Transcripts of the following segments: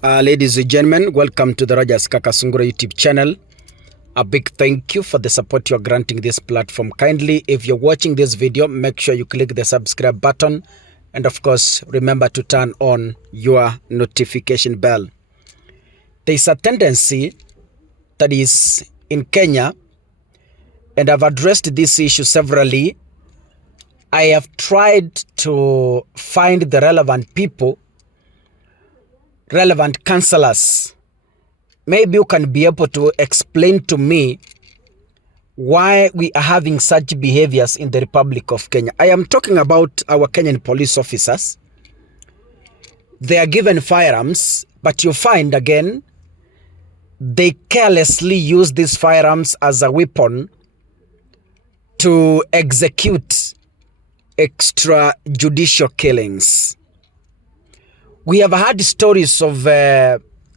Ladies and gentlemen, welcome to the Rogers Kakasungura YouTube channel. A big thank you for the support you're granting this platform. Kindly, if you're watching this video, make sure you click the subscribe button. And of course, remember to turn on your notification bell. There's a tendency that is in Kenya, and I've addressed this issue severally. I have tried to find the relevant people, relevant counselors. Maybe you can be able to explain to me why we are having such behaviors in the Republic of Kenya. I am talking about our Kenyan police officers. They are given firearms, but you find again, they carelessly use these firearms as a weapon to execute extrajudicial killings. We have had stories of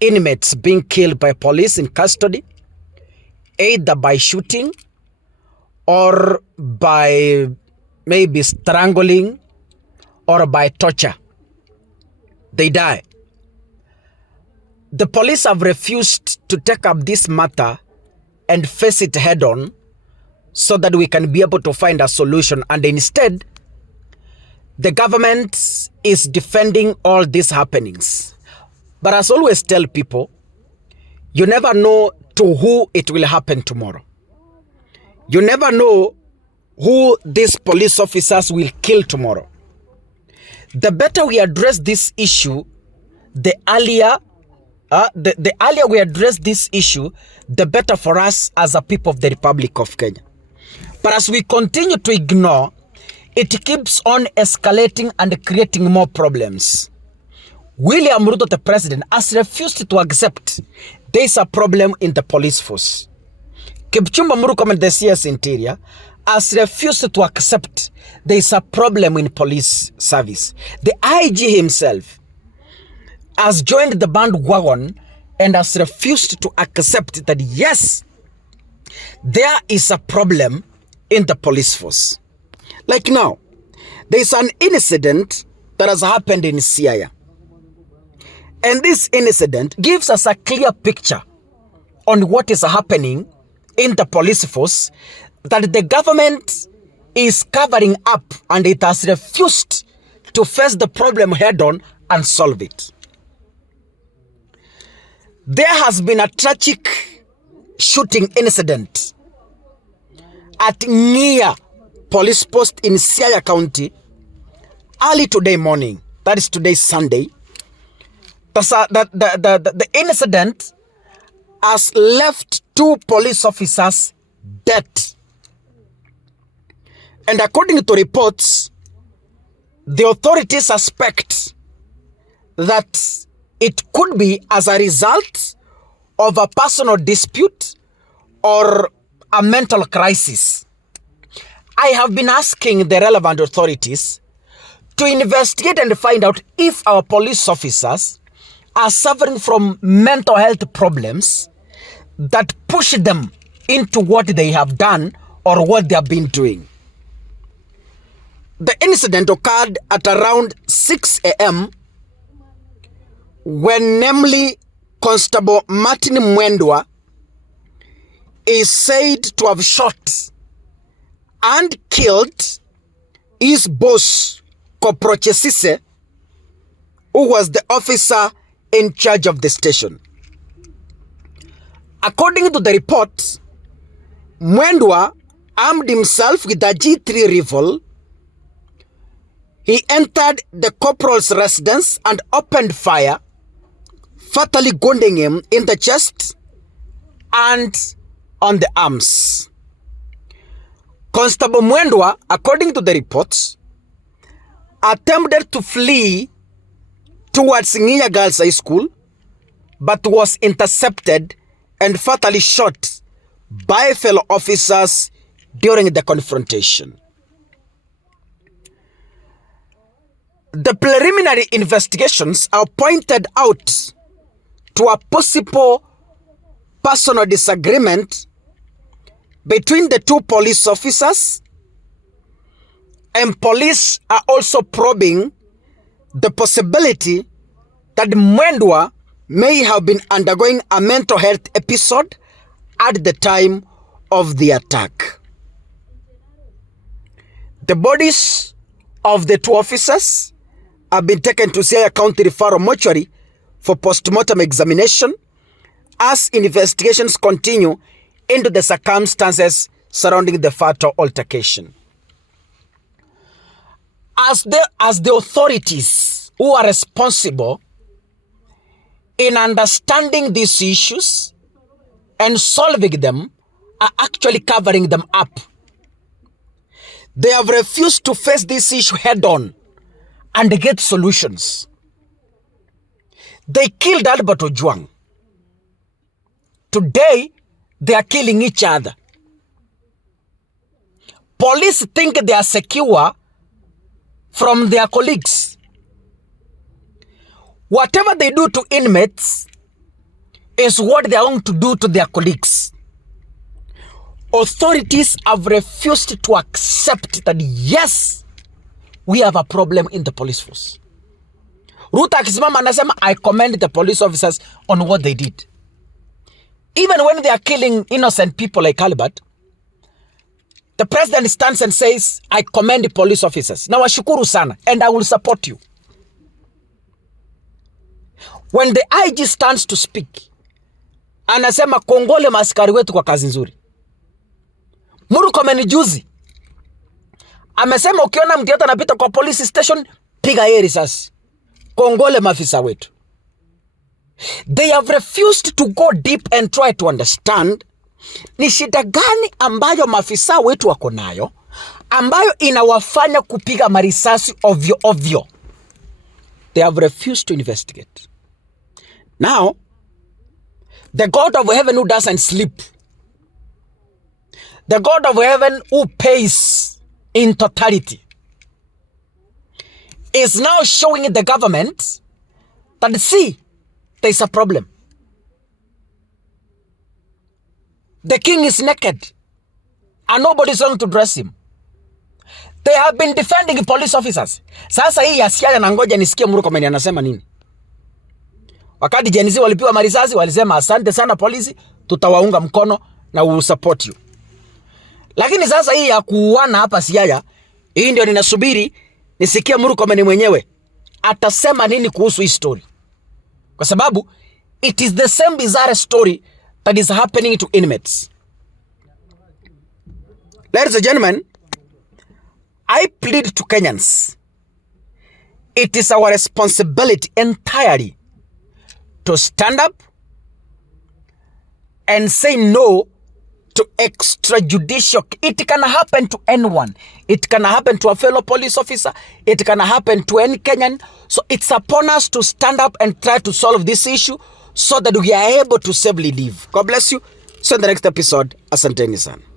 inmates being killed by police in custody, either by shooting or by maybe strangling or by torture. They die. The police have refused to take up this matter and face it head on so that we can be able to find a solution, and instead, the government is defending all these happenings. But as I always tell people, you never know to who it will happen tomorrow. You never know who these police officers will kill tomorrow. The better we address this issue, the earlier we address this issue, the better for us as a people of the Republic of Kenya. But as we continue to ignore, it keeps on escalating and creating more problems. William Ruto, the president, has refused to accept there is a problem in the police force. Kipchumba Murkomen, the CS Interior, has refused to accept there is a problem in police service. The IG himself has joined the bandwagon and has refused to accept that yes, there is a problem in the police force. Like now, there is an incident that has happened in Siaya. And this incident gives us a clear picture on what is happening in the police force that the government is covering up, and it has refused to face the problem head on and solve it. There has been a tragic shooting incident at Nia police post in Siaya County early today morning. That is today, Sunday. The incident has left 2 police officers dead. And according to reports, the authorities suspect that it could be as a result of a personal dispute or a mental crisis. I have been asking the relevant authorities to investigate and find out if our police officers are suffering from mental health problems that push them into what they have done or what they have been doing. The incident occurred at around 6 a.m. when namely Constable Martin Mwendwa is said to have shot and killed his boss, COOPORATIVE, who was the officer in charge of the station. According to the report, Mwendwa armed himself with a G3 rifle. He entered the corporal's residence and opened fire, fatally wounding him in the chest and on the arms. Constable Mwendwa, according to the reports, attempted to flee towards Nia Girls High School, but was intercepted and fatally shot by fellow officers during the confrontation. The preliminary investigations are pointed out to a possible personal disagreement between the 2 police officers, and police are also probing the possibility that Mwendwa may have been undergoing a mental health episode at the time of the attack. The bodies of the two officers have been taken to Siaya County Referral Mortuary for post-mortem examination as investigations continue into the circumstances surrounding the fatal altercation. As the authorities who are responsible in understanding these issues and solving them are actually covering them up. They have refused to face this issue head on and get solutions. They killed Albert Ojwang. Today, they are killing each other. Police think they are secure from their colleagues. Whatever they do to inmates is what they are going to do to their colleagues. Authorities have refused to accept that, yes, we have a problem in the police force. Ruto akisimama anasema, I commend the police officers on what they did. Even when they are killing innocent people like Albert, the president stands and says, I commend the police officers. Na washukuru sana, and I will support you. When the IG stands to speak, anasema kongole maaskari wetu kwa kazi nzuri. Murkomen juzi amesema ukiona mtu yote anapita kwa police station, piga yeye risasi. Kongole maafisa wetu. They have refused to go deep and try to understand ni shida gani ambayo maafisa wetu wako nayo ambayo inawafanya kupiga marisasi ovyo ovyo. They have refused to investigate. Now, the God of heaven who doesn't sleep, the God of heaven who pays in totality, is now showing the government that, see, there is a problem. The king is naked and nobody is going to dress him. They have been defending police officers. Sasa hii ya Siaya na ngoja nisikie Murkomen anasema nini. Wakati Gen Z walipiwa marisasi walisema asante sana polisi, tutawaunga mkono na we will support you. Lakini sasa hii ya kuuana hapa Siaya, hii ndio ninasubiri nisikie Murkomen mwenyewe atasema nini kuhusu hii story. Kwa sababu it is the same bizarre story that is happening to inmates. Ladies and gentlemen, I plead to Kenyans. It is our responsibility entirely to stand up and say no to extrajudicial. It can happen to anyone. It can happen to a fellow police officer. It can happen to any Kenyan. So it's upon us to stand up and try to solve this issue so that we are able to safely live. God bless you. See you in the next episode. Asanteni sana.